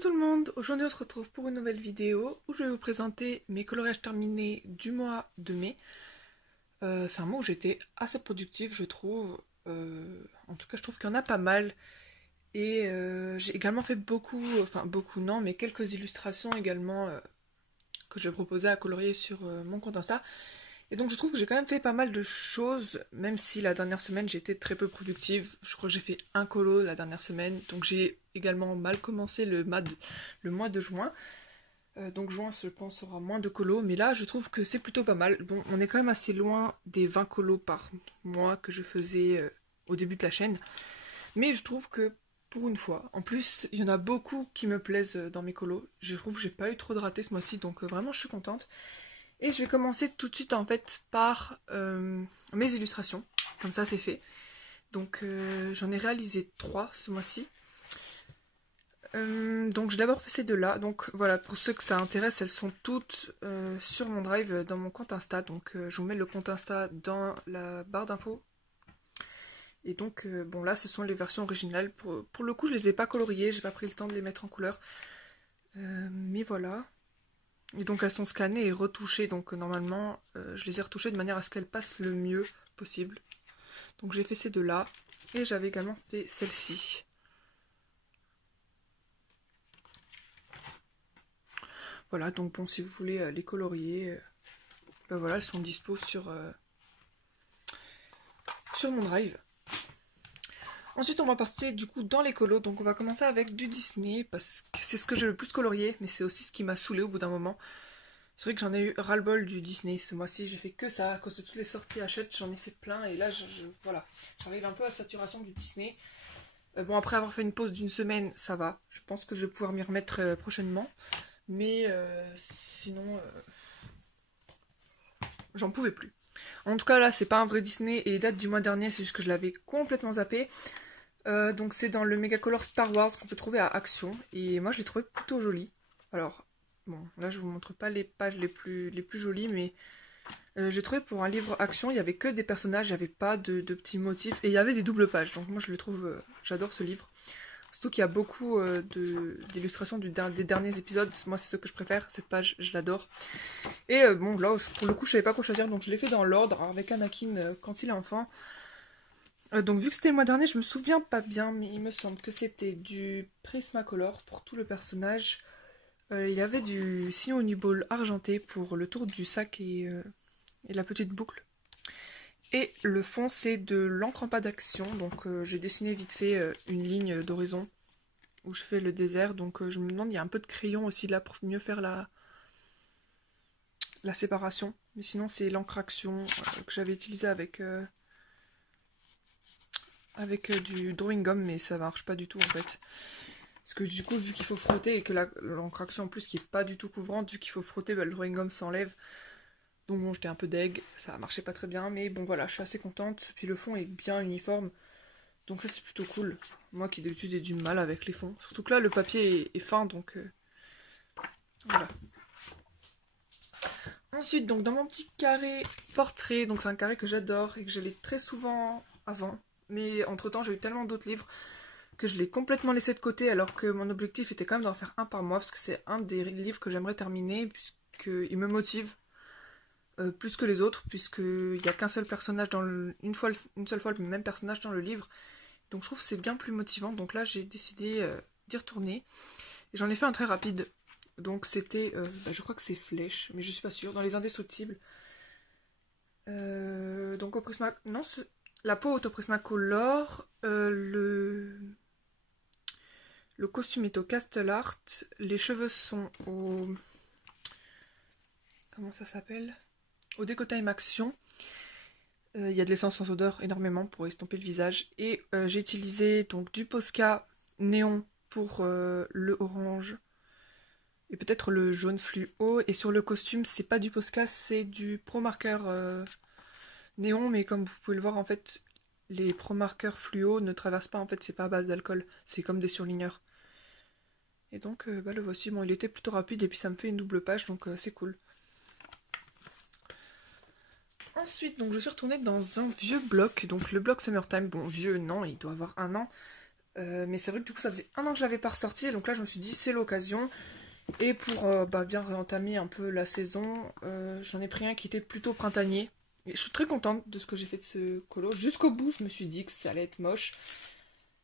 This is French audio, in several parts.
tout le monde, aujourd'hui on se retrouve pour une nouvelle vidéo où je vais vous présenter mes coloriages terminés du mois de mai. C'est un mois où j'étais assez productive je trouve, en tout cas je trouve qu'il y en a pas mal. Et j'ai également fait beaucoup, enfin beaucoup non, mais quelques illustrations également que je proposais à colorier sur mon compte Insta. Et donc je trouve que j'ai quand même fait pas mal de choses, même si la dernière semaine j'étais très peu productive. Je crois que j'ai fait un colo la dernière semaine, donc j'ai également mal commencé le mois de juin. Donc juin je pense aura moins de colos, mais là je trouve que c'est plutôt pas mal. Bon, on est quand même assez loin des 20 colos par mois que je faisais au début de la chaîne. Mais je trouve que pour une fois, en plus il y en a beaucoup qui me plaisent dans mes colos. Je trouve que j'ai pas eu trop de ratés ce mois-ci, donc vraiment je suis contente. Et je vais commencer tout de suite en fait par mes illustrations, comme ça c'est fait. Donc j'en ai réalisé 3 ce mois-ci. Donc j'ai d'abord fait ces deux-là, donc voilà, pour ceux que ça intéresse, elles sont toutes sur mon drive dans mon compte Insta. Donc je vous mets le compte Insta dans la barre d'infos. Et donc bon là ce sont les versions originales, pour le coup je les ai pas coloriées, j'ai pas pris le temps de les mettre en couleur. Mais voilà. Et donc elles sont scannées et retouchées, donc normalement je les ai retouchées de manière à ce qu'elles passent le mieux possible. Donc j'ai fait ces deux-là, et j'avais également fait celle-ci. Voilà, donc bon, si vous voulez les colorier, ben voilà, elles sont dispo sur mon drive. Ensuite on va passer du coup dans les colos, donc on va commencer avec du Disney, parce que c'est ce que j'ai le plus colorié, mais c'est aussi ce qui m'a saoulé au bout d'un moment. C'est vrai que j'en ai eu ras-le-bol du Disney ce mois-ci, j'ai fait que ça, à cause de toutes les sorties Hachette, j'en ai fait plein, et là, voilà, j'arrive un peu à saturation du Disney. Bon, après avoir fait une pause d'une semaine, ça va, je pense que je vais pouvoir m'y remettre prochainement, mais sinon, j'en pouvais plus. En tout cas, là, c'est pas un vrai Disney, et il date du mois dernier, c'est juste que je l'avais complètement zappé. Donc c'est dans le Megacolor Star Wars qu'on peut trouver à Action, et moi je l'ai trouvé plutôt joli. Alors, bon, là je vous montre pas les pages les plus jolies, mais j'ai trouvé pour un livre Action, il y avait que des personnages, il n'y avait pas de petits motifs, et il y avait des doubles pages, donc moi je le trouve, j'adore ce livre. Surtout qu'il y a beaucoup d'illustrations des derniers épisodes, moi c'est ce que je préfère, cette page, je l'adore. Et bon, là pour le coup je savais pas quoi choisir, donc je l'ai fait dans l'ordre, avec Anakin quand il est enfant. Donc vu que c'était le mois dernier, je me souviens pas bien, mais il me semble que c'était du Prismacolor pour tout le personnage. Il y avait du Uniball argenté pour le tour du sac et la petite boucle. Et le fond c'est de l'encre en pas d'action, donc j'ai dessiné vite fait une ligne d'horizon où je fais le désert, donc je me demande, il y a un peu de crayon aussi là pour mieux faire la séparation. Mais sinon c'est l'encre action que j'avais utilisé avec du drawing gum, mais ça marche pas du tout en fait. Parce que du coup, vu qu'il faut frotter et que l'encre action en plus qui est pas du tout couvrante, vu qu'il faut frotter, bah, le drawing gum s'enlève. Donc bon, j'étais un peu deg, ça marchait pas très bien, mais bon voilà, je suis assez contente. Puis le fond est bien uniforme, donc ça c'est plutôt cool. Moi qui d'habitude ai du mal avec les fonds. Surtout que là, le papier est fin, donc voilà. Ensuite, donc dans mon petit carré portrait, donc c'est un carré que j'adore et que j'allais très souvent avant. Mais entre temps, j'ai eu tellement d'autres livres que je l'ai complètement laissé de côté, alors que mon objectif était quand même d'en faire un par mois, parce que c'est un des livres que j'aimerais terminer, puisqu'il me motive plus que les autres, puisqu'il n'y a qu'un seul personnage une seule fois le même personnage dans le livre. Donc je trouve que c'est bien plus motivant, donc là j'ai décidé d'y retourner. Et j'en ai fait un très rapide, donc c'était, je crois que c'est Flèche, mais je suis pas sûre, dans Les Indestructibles. Donc au Prisma... Non, la peau est au Prismacolor, le costume est au Castle Art, les cheveux sont au... Comment ça s'appelle? Au Decotime Action. Il y a de l'essence sans odeur énormément pour estomper le visage. Et j'ai utilisé donc du Posca néon pour le orange. Et peut-être le jaune fluo. Et sur le costume, c'est pas du Posca, c'est du Pro Marker néon. Mais comme vous pouvez le voir, en fait, les Pro Marker fluo ne traversent pas. En fait, c'est pas à base d'alcool. C'est comme des surligneurs. Et donc, le voici. Bon, il était plutôt rapide et puis ça me fait une double page, donc c'est cool. Ensuite, donc, je suis retournée dans un vieux bloc, donc le bloc Summertime. Bon, vieux, non, il doit avoir un an. Mais c'est vrai que du coup ça faisait 1 an que je l'avais pas ressorti, donc là je me suis dit c'est l'occasion. Et pour bien réentamer un peu la saison, j'en ai pris un qui était plutôt printanier. Et je suis très contente de ce que j'ai fait de ce colo. Jusqu'au bout je me suis dit que ça allait être moche.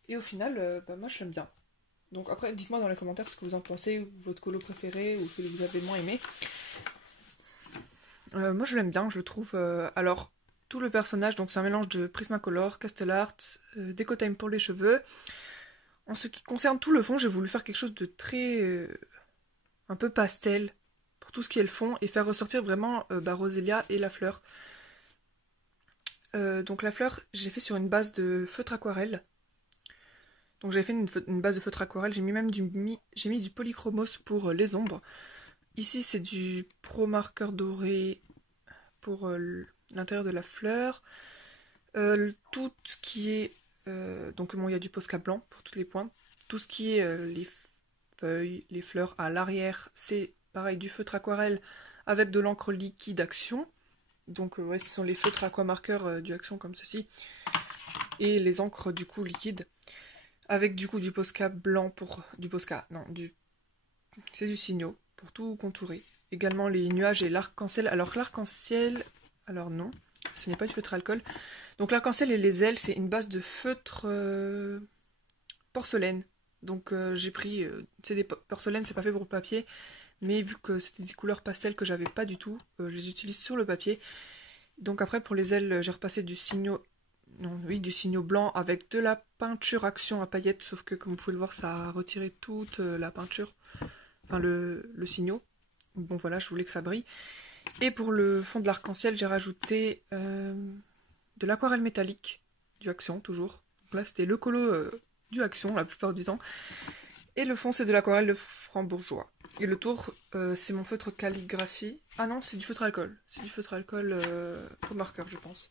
Et au final, moi je l'aime bien. Donc après dites-moi dans les commentaires ce que vous en pensez, ou votre colo préféré, ou celui que vous avez moins aimé. Moi je l'aime bien, je le trouve. Alors tout le personnage, donc c'est un mélange de Prismacolor, Castellart, Decotime pour les cheveux. En ce qui concerne tout le fond, j'ai voulu faire quelque chose de très un peu pastel pour tout ce qui est le fond et faire ressortir vraiment Roselia et la fleur. Donc la fleur, j'ai fait sur une base de feutre aquarelle. Donc j'avais fait une base de feutre aquarelle, j'ai mis même j'ai mis du polychromos pour les ombres. Ici c'est du pro marqueur doré pour l'intérieur de la fleur. Tout ce qui est donc bon, il y a du Posca blanc pour toutes les pointes. Tout ce qui est les feuilles, les fleurs à l'arrière, c'est pareil du feutre aquarelle avec de l'encre liquide Action. Donc ouais, ce sont les feutres aquamarqueurs du Action comme ceci. Et les encres du coup liquides. Avec du coup du Posca blanc pour... Du Posca, non, c'est du Signo pour tout contourer. Également les nuages et l'arc-en-ciel. Alors l'arc-en-ciel... Alors non, ce n'est pas du feutre alcool. Donc l'arc-en-ciel et les ailes, c'est une base de feutre porcelaine. Donc j'ai pris... c'est des porcelaines, c'est pas fait pour le papier. Mais vu que c'était des couleurs pastel que j'avais pas du tout, je les utilise sur le papier. Donc après pour les ailes, j'ai repassé du Signo... Non, oui, du Signo blanc avec de la peinture Action à paillettes. Sauf que comme vous pouvez le voir, ça a retiré toute la peinture. Enfin le Signo. Bon voilà, je voulais que ça brille. Et pour le fond de l'arc-en-ciel, j'ai rajouté de l'aquarelle métallique, du Action toujours. Donc là, c'était le colo du Action la plupart du temps. Et le fond, c'est de l'aquarelle de Frambourgeois. Et le tour, c'est mon feutre calligraphie. Ah non, c'est du feutre alcool. C'est du feutre alcool au marqueur, je pense.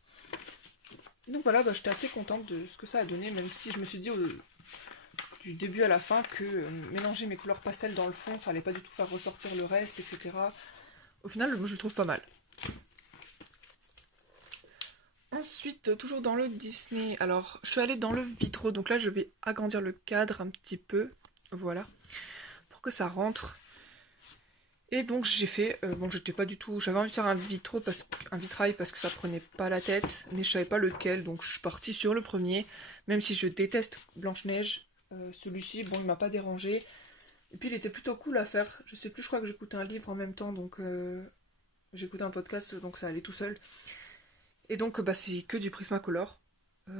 Donc voilà, j'étais assez contente de ce que ça a donné, même si je me suis dit du début à la fin que mélanger mes couleurs pastel dans le fond, ça allait pas du tout faire ressortir le reste, etc. Au final, je le trouve pas mal. Ensuite, toujours dans le Disney, alors je suis allée dans le vitraux, donc là je vais agrandir le cadre un petit peu, voilà, pour que ça rentre. Et donc j'ai fait, bon j'étais pas du tout, j'avais envie de faire un vitrail parce que ça prenait pas la tête, mais je savais pas lequel, donc je suis partie sur le premier, même si je déteste Blanche-Neige, celui-ci, bon il m'a pas dérangé, et puis il était plutôt cool à faire, je sais plus, je crois que j'écoutais un livre en même temps, donc j'écoutais un podcast, donc ça allait tout seul. Et donc c'est que du Prismacolor,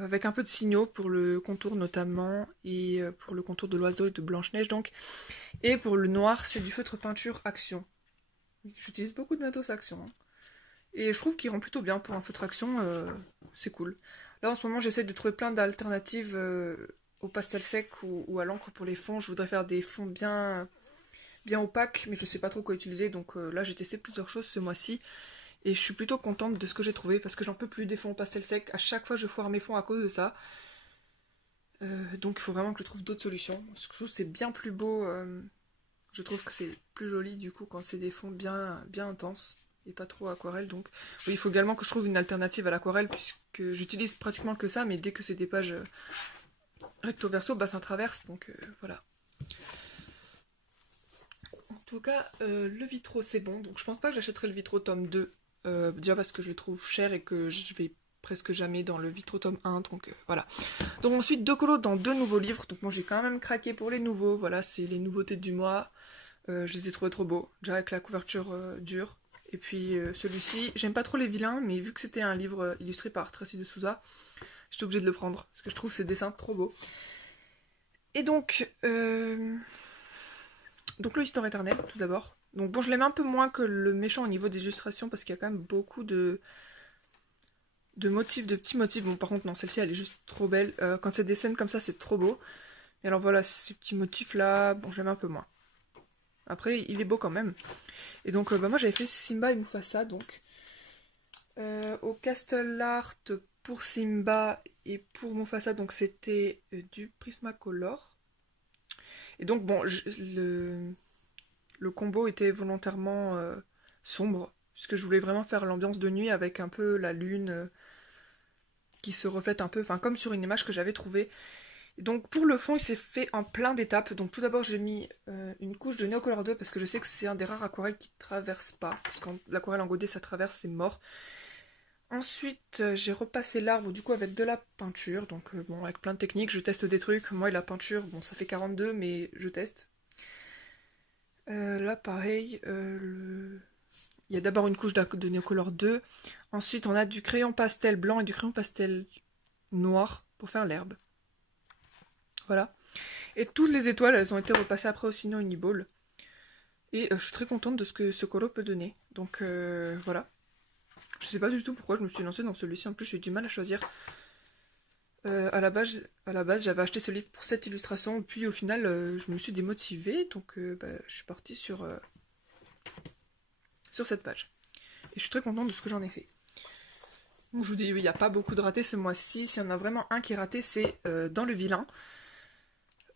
avec un peu de signaux pour le contour notamment, et pour le contour de l'oiseau et de Blanche-Neige donc. Et pour le noir, c'est du feutre peinture Action. J'utilise beaucoup de matos Action. Hein. Et je trouve qu'il rend plutôt bien pour un feutre Action, c'est cool. Là en ce moment j'essaie de trouver plein d'alternatives au pastel sec ou à l'encre pour les fonds. Je voudrais faire des fonds bien opaques, mais je sais pas trop quoi utiliser, donc là j'ai testé plusieurs choses ce mois-ci. Et je suis plutôt contente de ce que j'ai trouvé parce que j'en peux plus des fonds pastel sec. À chaque fois, je foire mes fonds à cause de ça. Donc il faut vraiment que je trouve d'autres solutions. Je trouve que c'est bien plus beau. Je trouve que c'est plus joli du coup quand c'est des fonds bien intenses et pas trop aquarelle. Donc oui, il faut également que je trouve une alternative à l'aquarelle puisque j'utilise pratiquement que ça. Mais dès que c'est des pages recto verso, bassin traverse. Donc voilà. En tout cas, le Vitraux c'est bon. Donc je pense pas que j'achèterai le Vitraux tome 2. Déjà parce que je le trouve cher et que je vais presque jamais dans le Vitraux tome 1, donc voilà. Donc ensuite, 2 colos dans 2 nouveaux livres, donc moi j'ai quand même craqué pour les nouveaux, voilà, c'est les nouveautés du mois, je les ai trouvés trop beaux, déjà avec la couverture dure, et puis celui-ci, j'aime pas trop les vilains, mais vu que c'était un livre illustré par Tracy de Souza, j'étais obligée de le prendre, parce que je trouve ces dessins trop beaux. Et donc le Histoire éternelle, tout d'abord. Donc bon, je l'aime un peu moins que le méchant au niveau des illustrations parce qu'il y a quand même beaucoup de motifs, de petits motifs. Bon, par contre, non, celle-ci, elle est juste trop belle. Quand c'est des scènes comme ça, c'est trop beau. Et alors voilà, ces petits motifs-là, bon, j'aime un peu moins. Après, il est beau quand même. Et donc, moi, j'avais fait Simba et Mufasa, donc. Au Castle Art, pour Simba et pour Mufasa, donc c'était du Prismacolor. Et donc, bon, le combo était volontairement sombre, puisque je voulais vraiment faire l'ambiance de nuit avec un peu la lune qui se reflète un peu, enfin comme sur une image que j'avais trouvée. Donc pour le fond, il s'est fait en plein d'étapes. Donc tout d'abord, j'ai mis une couche de Neocolor 2 parce que je sais que c'est un des rares aquarelles qui ne traverse pas. Parce que l'aquarelle en godet, ça traverse, c'est mort. Ensuite, j'ai repassé l'arbre du coup avec de la peinture. Donc bon, avec plein de techniques, je teste des trucs. Moi, la peinture, bon, ça fait 42, mais je teste. Là, pareil, il y a d'abord une couche de Neocolor 2. Ensuite, on a du crayon pastel blanc et du crayon pastel noir pour faire l'herbe. Voilà. Et toutes les étoiles, elles ont été repassées après au Sino Uniball. Et je suis très contente de ce que ce colo peut donner. Donc voilà. Je sais pas du tout pourquoi je me suis lancée dans celui-ci. En plus, j'ai eu du mal à choisir. À la base, j'avais acheté ce livre pour cette illustration. Puis au final, je me suis démotivée. Donc je suis partie sur cette page. Et je suis très contente de ce que j'en ai fait. Donc je vous dis, il n'y a pas beaucoup de ratés ce mois-ci. S'il y en a vraiment un qui est raté, c'est dans le vilain.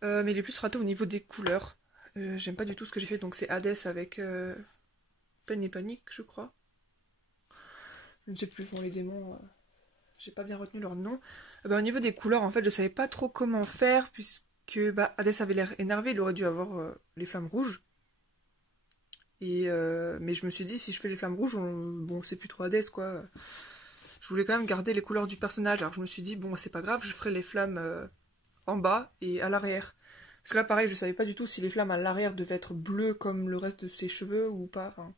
Mais il est plus raté au niveau des couleurs. J'aime pas du tout ce que j'ai fait. Donc c'est Hades avec Peine et Panique, je crois. Je ne sais plus, bon, les démons, j'ai pas bien retenu leur nom. Au niveau des couleurs, en fait, je savais pas trop comment faire, puisque Hades avait l'air énervé, il aurait dû avoir les flammes rouges. Et, mais je me suis dit, si je fais les flammes rouges, bon, c'est plus trop Hades, quoi. Je voulais quand même garder les couleurs du personnage, alors je me suis dit, bon, c'est pas grave, je ferai les flammes en bas et à l'arrière. Parce que là, pareil, je savais pas du tout si les flammes à l'arrière devaient être bleues comme le reste de ses cheveux ou pas, enfin...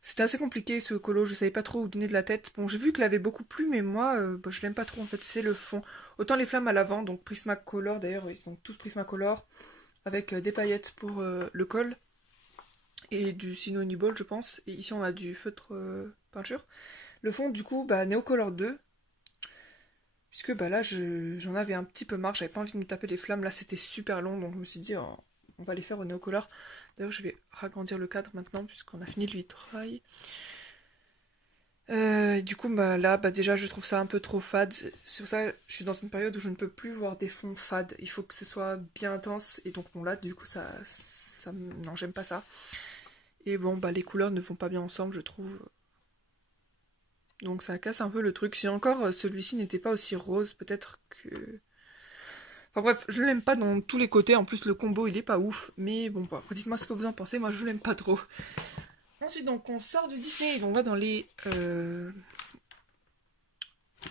C'était assez compliqué ce colo, je savais pas trop où donner de la tête. Bon, j'ai vu qu'il avait beaucoup plu, mais moi, je l'aime pas trop en fait, c'est le fond. Autant les flammes à l'avant, donc Prismacolor d'ailleurs, ils sont tous Prismacolor, avec des paillettes pour le col, et du Sino Uniball je pense, et ici on a du feutre peinture. Le fond, du coup, Neocolor 2, puisque là j'en avais un petit peu marre, j'avais pas envie de me taper les flammes, là c'était super long, donc je me suis dit, oh, on va les faire au Neocolor. D'ailleurs, je vais ragrandir le cadre maintenant, puisqu'on a fini le vitrail. Du coup, là, déjà, je trouve ça un peu trop fade. C'est pour ça que je suis dans une période où je ne peux plus voir des fonds fades. Il faut que ce soit bien intense. Et donc, bon, là, du coup, non, j'aime pas ça. Et bon, les couleurs ne vont pas bien ensemble, je trouve. Donc, ça casse un peu le truc. Si encore celui-ci n'était pas aussi rose, peut-être que... Enfin bref, je l'aime pas dans tous les côtés, en plus le combo il est pas ouf, mais bon, dites-moi ce que vous en pensez, moi je l'aime pas trop. Ensuite donc on sort du Disney et on va dans les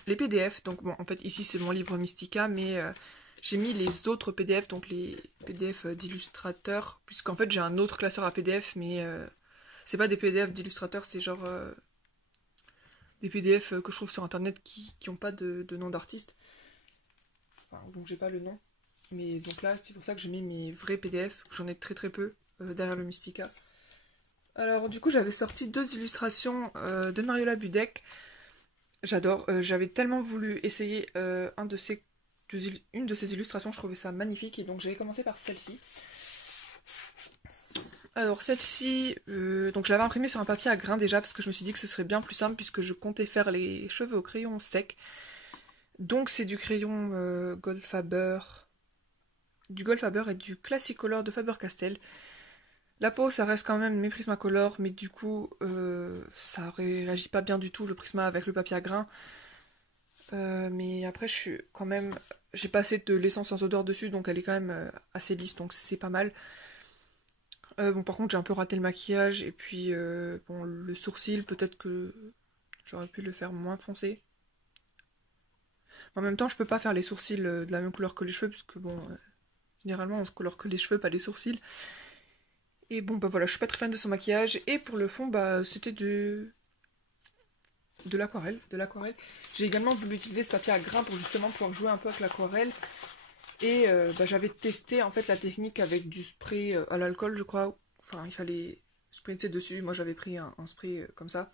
PDF, donc bon en fait ici c'est mon livre Mystica, mais j'ai mis les autres PDF, donc les PDF d'illustrateurs, puisqu'en fait j'ai un autre classeur à PDF, mais c'est pas des PDF d'illustrateurs, c'est genre des PDF que je trouve sur internet qui ont pas de nom d'artiste. Enfin, donc j'ai pas le nom. Mais donc là, c'est pour ça que j'ai mis mes vrais PDF. J'en ai très très peu derrière le Mystica. Alors du coup, j'avais sorti 2 illustrations de Mariola Budek. J'adore. J'avais tellement voulu essayer une de ces illustrations. Je trouvais ça magnifique. Et donc j'avais commencé par celle-ci. Alors celle-ci, donc je l'avais imprimée sur un papier à grains déjà parce que je me suis dit que ce serait bien plus simple puisque je comptais faire les cheveux au crayon sec. Donc c'est du crayon Goldfaber, et du Classicolor de Faber-Castell. La peau ça reste quand même mes Prismacolor, mais du coup ça réagit pas bien du tout le Prisma avec le papier à grains. Mais après j'ai passé de l'essence sans odeur dessus, donc elle est quand même assez lisse, donc c'est pas mal. Bon par contre j'ai un peu raté le maquillage, et puis bon, le sourcil peut-être que j'aurais pu le faire moins foncé. En même temps, je peux pas faire les sourcils de la même couleur que les cheveux, puisque bon, généralement on se colore que les cheveux, pas les sourcils. Et bon, voilà, je suis pas très fan de son maquillage. Et pour le fond, c'était de l'aquarelle. J'ai également voulu utiliser ce papier à grains pour justement pouvoir jouer un peu avec l'aquarelle. Et j'avais testé en fait la technique avec du spray à l'alcool, je crois. Enfin, il fallait sprinter dessus. Moi, j'avais pris un spray comme ça.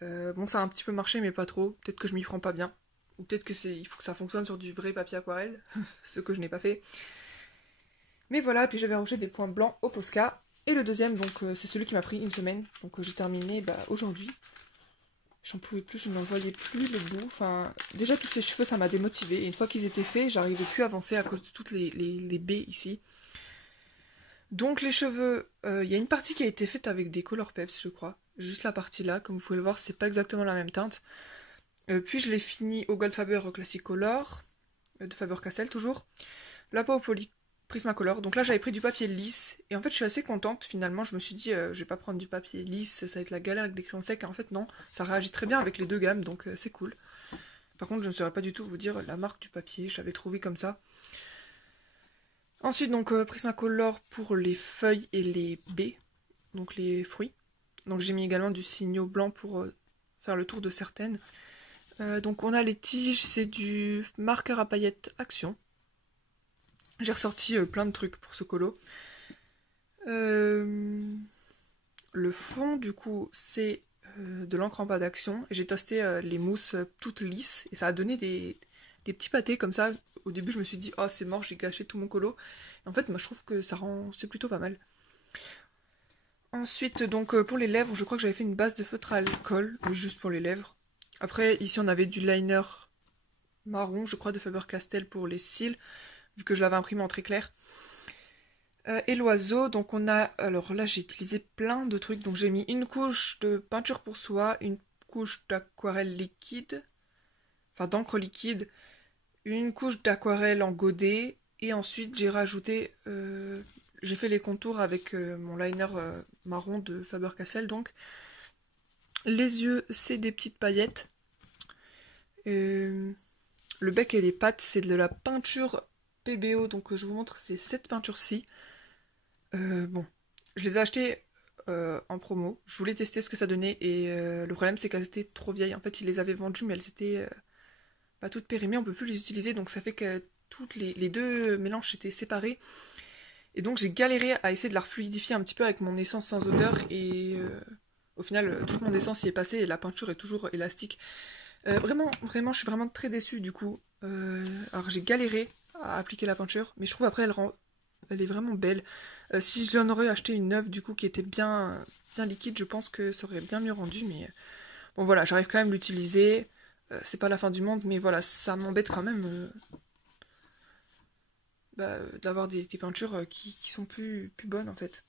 Bon, ça a un petit peu marché, mais pas trop. Peut-être que je m'y prends pas bien. Ou peut-être il faut que ça fonctionne sur du vrai papier aquarelle, ce que je n'ai pas fait. Mais voilà, puis j'avais rangé des points blancs au Posca. Et le deuxième, donc c'est celui qui m'a pris une semaine. Donc j'ai terminé aujourd'hui. J'en pouvais plus, je n'en voyais plus le bout. Enfin, déjà tous ces cheveux, ça m'a démotivée. Et une fois qu'ils étaient faits, j'arrivais plus à avancer à cause de toutes les baies ici. Donc les cheveux, il y a une partie qui a été faite avec des Color Peps, je crois. Juste la partie là, comme vous pouvez le voir, c'est pas exactement la même teinte. Puis je l'ai fini au Goldfaber Classicolor. de Faber-Castell toujours. La peau poly Prismacolor. Donc là j'avais pris du papier lisse et en fait je suis assez contente finalement. Je me suis dit je vais pas prendre du papier lisse, ça va être la galère avec des crayons secs. Et en fait non, ça réagit très bien avec les deux gammes donc c'est cool. Par contre je ne saurais pas du tout vous dire la marque du papier, je l'avais trouvé comme ça. Ensuite donc Prismacolor pour les feuilles et les baies, donc les fruits. Donc j'ai mis également du signaux blanc pour faire le tour de certaines. Donc on a les tiges, c'est du marqueur à paillettes Action. J'ai ressorti plein de trucs pour ce colo. Le fond du coup c'est de l'encre en pâte d'Action. J'ai testé les mousses toutes lisses et ça a donné des petits pâtés comme ça. Au début je me suis dit oh c'est mort, j'ai gâché tout mon colo. Et en fait moi je trouve que ça rend, c'est plutôt pas mal. Ensuite donc pour les lèvres je crois que j'avais fait une base de feutre à alcool, mais juste pour les lèvres. Après ici on avait du liner marron je crois de Faber-Castell pour les cils, vu que je l'avais imprimé en très clair. Et l'oiseau, donc on a, alors là j'ai utilisé plein de trucs, donc j'ai mis une couche de peinture pour soie, une couche d'aquarelle liquide, enfin d'encre liquide, une couche d'aquarelle en godet, et ensuite j'ai rajouté, j'ai fait les contours avec mon liner marron de Faber-Castell, donc les yeux c'est des petites paillettes, le bec et les pattes c'est de la peinture PBO, donc je vous montre, c'est cette peinture-ci. Bon, je les ai achetées en promo, je voulais tester ce que ça donnait et le problème c'est qu'elles étaient trop vieilles. En fait, ils les avaient vendues mais elles étaient pas toutes périmées, on peut plus les utiliser donc ça fait que toutes les deux mélanges étaient séparés. Et donc j'ai galéré à essayer de la refluidifier un petit peu avec mon essence sans odeur et au final toute mon essence y est passée et la peinture est toujours élastique. Vraiment, je suis vraiment très déçue du coup. Alors j'ai galéré à appliquer la peinture, mais je trouve après elle est vraiment belle. Si j'en aurais acheté une neuve du coup qui était bien liquide, je pense que ça aurait bien mieux rendu, mais bon voilà, j'arrive quand même à l'utiliser. C'est pas la fin du monde, mais voilà, ça m'embête quand même d'avoir des peintures qui sont plus bonnes en fait.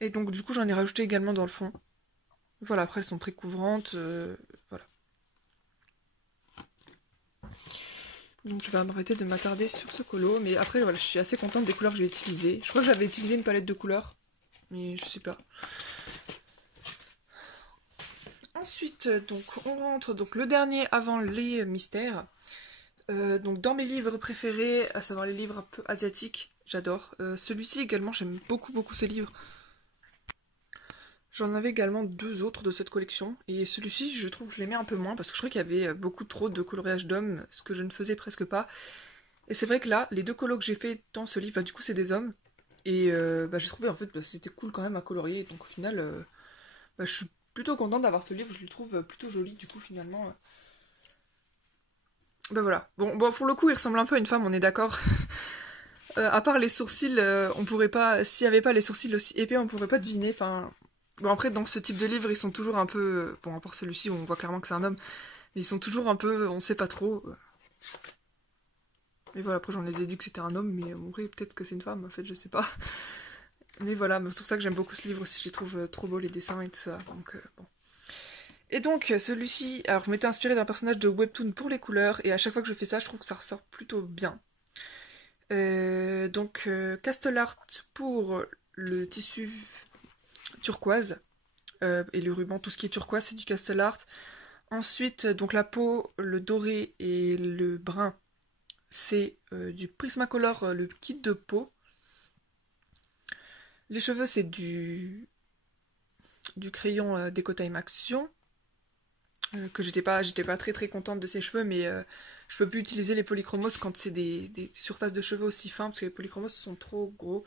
Et donc du coup j'en ai rajouté également dans le fond. Voilà, après elles sont très couvrantes, voilà. Donc je vais m'arrêter de m'attarder sur ce colo, mais après voilà, je suis assez contente des couleurs que j'ai utilisées. Je crois que j'avais utilisé une palette de couleurs, mais je sais pas. Ensuite, donc on rentre donc le dernier avant les mystères. Donc dans mes livres préférés, à savoir les livres un peu asiatiques, j'adore. Celui-ci également, j'aime beaucoup ce livre. J'en avais également deux autres de cette collection, et celui-ci je trouve que je l'aimais un peu moins parce que je trouvais qu'il y avait beaucoup trop de coloriage d'hommes, ce que je ne faisais presque pas. Et c'est vrai que là, les deux colos que j'ai fait dans ce livre, du coup c'est des hommes, et j'ai trouvé en fait c'était cool quand même à colorier, donc au final je suis plutôt contente d'avoir ce livre, je le trouve plutôt joli du coup finalement. Voilà. Bon, pour le coup il ressemble un peu à une femme, on est d'accord. À part les sourcils, on pourrait pas, s'il y avait pas les sourcils aussi épais, on pourrait pas deviner, enfin... Bon après dans ce type de livre ils sont toujours un peu... Bon à part celui-ci où on voit clairement que c'est un homme, mais ils sont toujours un peu... on sait pas trop. Mais voilà, après j'en ai déduit que c'était un homme, mais en vrai peut-être que c'est une femme, en fait je sais pas. Mais voilà, c'est pour ça que j'aime beaucoup ce livre aussi, je les trouve trop beaux les dessins et tout ça, donc bon. Et donc celui-ci, alors je m'étais inspirée d'un personnage de Webtoon pour les couleurs, et à chaque fois que je fais ça, je trouve que ça ressort plutôt bien. Donc Castle Art pour le tissu turquoise et le ruban, tout ce qui est turquoise c'est du Castle Art. Ensuite donc la peau, le doré et le brun c'est du Prismacolor, le kit de peau. Les cheveux c'est du crayon Decotime Action. Que j'étais pas très contente de ces cheveux, mais je peux plus utiliser les polychromos quand c'est des surfaces de cheveux aussi fins parce que les polychromos sont trop gros.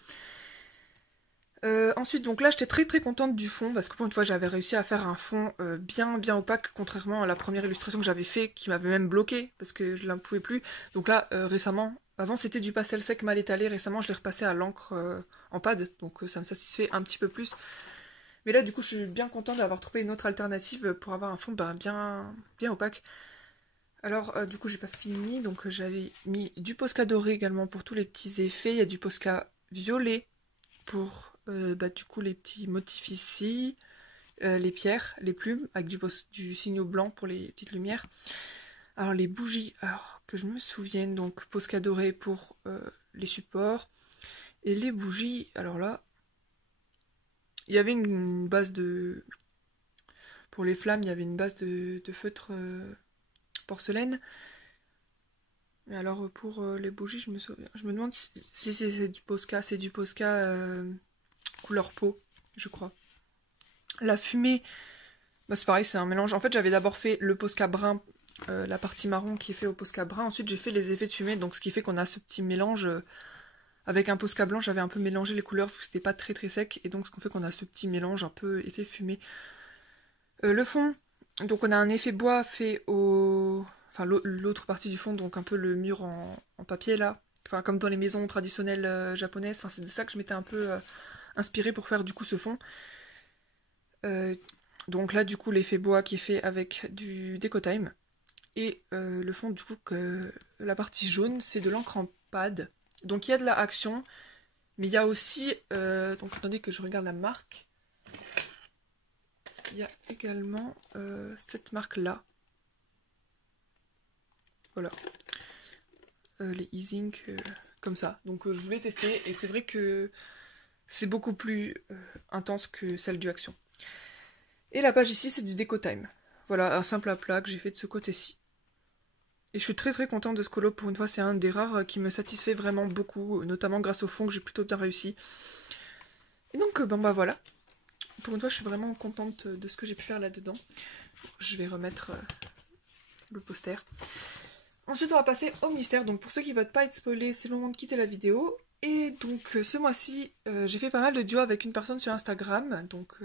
Ensuite donc là j'étais très contente du fond parce que pour une fois j'avais réussi à faire un fond bien opaque, contrairement à la première illustration que j'avais fait qui m'avait même bloqué parce que je n'en pouvais plus. Donc là récemment, avant c'était du pastel sec mal étalé, récemment je l'ai repassé à l'encre en pad, donc ça me satisfait un petit peu plus. Mais là, du coup, je suis bien contente d'avoir trouvé une autre alternative pour avoir un fond bien opaque. Alors, du coup, j'ai pas fini. Donc, j'avais mis du Posca doré également pour tous les petits effets. Il y a du Posca violet pour, du coup, les petits motifs ici. Les pierres, les plumes, avec du signaux blanc pour les petites lumières. Alors les bougies, alors que je me souvienne, donc Posca doré pour les supports. Et les bougies, alors là, il y avait une base de... Pour les flammes, il y avait une base de feutre porcelaine. Mais alors pour les bougies, je me demande si c'est du Posca. C'est du Posca couleur peau, je crois. La fumée, bah c'est pareil, c'est un mélange. En fait, j'avais d'abord fait le Posca brun, la partie marron qui est fait au Posca brun. Ensuite, j'ai fait les effets de fumée, donc ce qui fait qu'on a ce petit mélange. Avec un Posca blanc, j'avais un peu mélangé les couleurs, parce que c'était pas très très sec. Et donc, ce qu'on fait qu'on a ce petit mélange un peu effet fumée. Le fond, donc on a un effet bois fait au... Enfin, l'autre partie du fond, donc un peu le mur en papier, là. Enfin, comme dans les maisons traditionnelles japonaises. Enfin, c'est de ça que je m'étais un peu inspirée pour faire, du coup, ce fond. Donc là, du coup, l'effet bois qui est fait avec du Decotime. Et le fond, du coup, la partie jaune, c'est de l'encre en pad. Donc il y a de la action, mais il y a aussi... donc attendez que je regarde la marque. Il y a également cette marque-là. Voilà. Les e-zinc, comme ça. Donc je voulais tester, et c'est vrai que c'est beaucoup plus intense que celle du Action. Et la page ici, c'est du Decotime. Voilà, un simple aplat que j'ai fait de ce côté-ci. Et je suis très très contente de ce colo, pour une fois c'est un des rares qui me satisfait vraiment beaucoup, notamment grâce au fond que j'ai plutôt bien réussi. Et donc bon bah voilà, pour une fois je suis vraiment contente de ce que j'ai pu faire là-dedans. Je vais remettre le poster. Ensuite on va passer au mystère, donc pour ceux qui ne veulent pas être spoilés, c'est le moment de quitter la vidéo. Et donc ce mois-ci, j'ai fait pas mal de duos avec une personne sur Instagram, donc...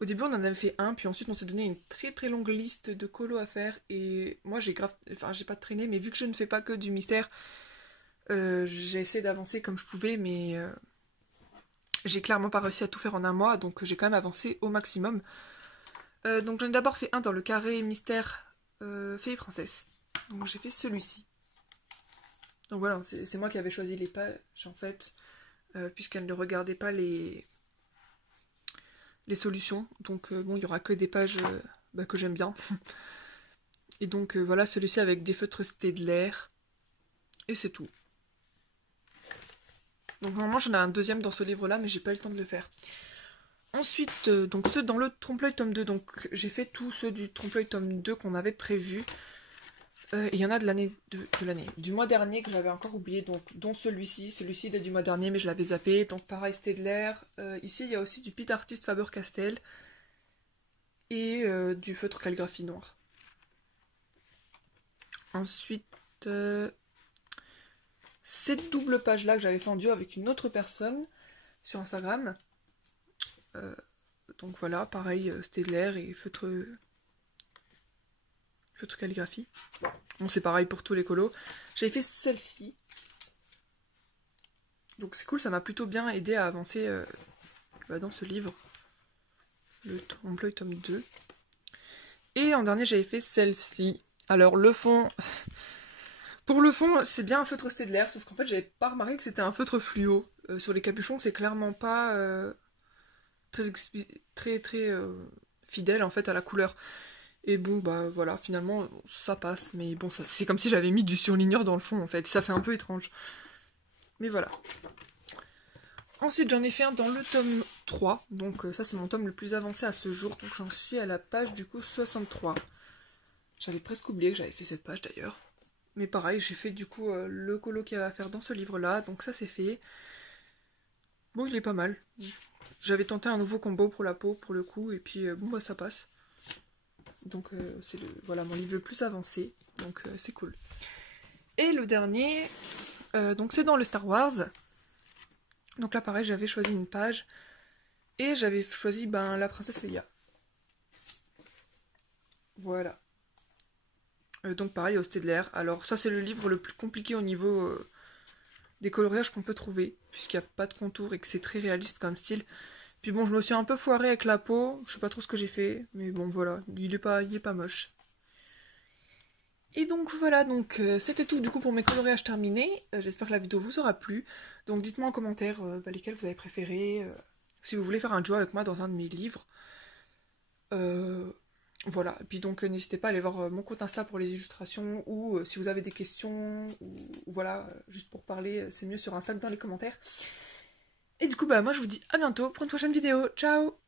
Au début, on en avait fait un, puis ensuite, on s'est donné une très très longue liste de colos à faire. Et moi, j'ai grave... Enfin, j'ai pas traîné, mais vu que je ne fais pas que du mystère, j'ai essayé d'avancer comme je pouvais, mais j'ai clairement pas réussi à tout faire en un mois, donc j'ai quand même avancé au maximum. Donc j'en ai d'abord fait un dans le carré mystère fée et princesse. Donc j'ai fait celui-ci. Donc voilà, c'est moi qui avais choisi les pages, en fait, puisqu'elle ne regardait pas les solutions. Donc bon, il y aura que des pages que j'aime bien. Et donc voilà, celui-ci avec des feutres Staedtler. Et c'est tout. Donc normalement j'en ai un deuxième dans ce livre-là, mais j'ai pas eu le temps de le faire. Ensuite, donc ceux dans le trompe-l'œil tome 2, donc j'ai fait tous ceux du trompe-l'œil tome 2 qu'on avait prévu. Et il y en a de l'année du mois dernier que j'avais encore oublié, donc dont celui-ci. Celui-ci date du mois dernier, mais je l'avais zappé. Donc pareil, Staedtler. Ici, il y a aussi du Pit Artist Faber-Castell et du feutre calligraphie noire. Ensuite, cette double page-là que j'avais fait en duo avec une autre personne sur Instagram. Donc voilà, pareil, Staedtler et feutre calligraphie. Bon, c'est pareil pour tous les colos. J'avais fait celle-ci. Donc c'est cool, ça m'a plutôt bien aidé à avancer dans ce livre. Le trompe-l'œil tome 2. Et en dernier, j'avais fait celle-ci. Alors le fond... Pour le fond, c'est bien un feutre Staedtler, sauf qu'en fait, j'avais pas remarqué que c'était un feutre fluo. Sur les capuchons, c'est clairement pas très fidèle en fait à la couleur. Et bon, bah voilà, finalement, ça passe. Mais bon, c'est comme si j'avais mis du surligneur dans le fond, en fait. Ça fait un peu étrange. Mais voilà. Ensuite, j'en ai fait un dans le tome 3. Donc ça, c'est mon tome le plus avancé à ce jour. Donc j'en suis à la page, du coup, 63. J'avais presque oublié que j'avais fait cette page, d'ailleurs. Mais pareil, j'ai fait, du coup, le colo qu'il y a à faire dans ce livre-là. Donc ça, c'est fait. Bon, il est pas mal. J'avais tenté un nouveau combo pour la peau, pour le coup. Et puis, bon, bah, ça passe. Donc c'est voilà, mon livre le plus avancé, donc c'est cool. Et le dernier, donc c'est dans le Star Wars. Donc là pareil, j'avais choisi une page, et j'avais choisi la princesse Leia. Voilà. Donc pareil au Staedtler. Alors ça c'est le livre le plus compliqué au niveau des coloriages qu'on peut trouver, puisqu'il n'y a pas de contour et que c'est très réaliste comme style. Puis bon, je me suis un peu foirée avec la peau, je sais pas trop ce que j'ai fait, mais bon voilà, il est pas moche. Et donc voilà, donc c'était tout du coup pour mes coloriages terminés. J'espère que la vidéo vous aura plu. Donc dites-moi en commentaire lesquels vous avez préféré, si vous voulez faire un duo avec moi dans un de mes livres. Voilà, et puis donc n'hésitez pas à aller voir mon compte Insta pour les illustrations, ou si vous avez des questions, ou voilà, juste pour parler, c'est mieux sur Insta que dans les commentaires. Et du coup, bah moi je vous dis à bientôt pour une prochaine vidéo. Ciao!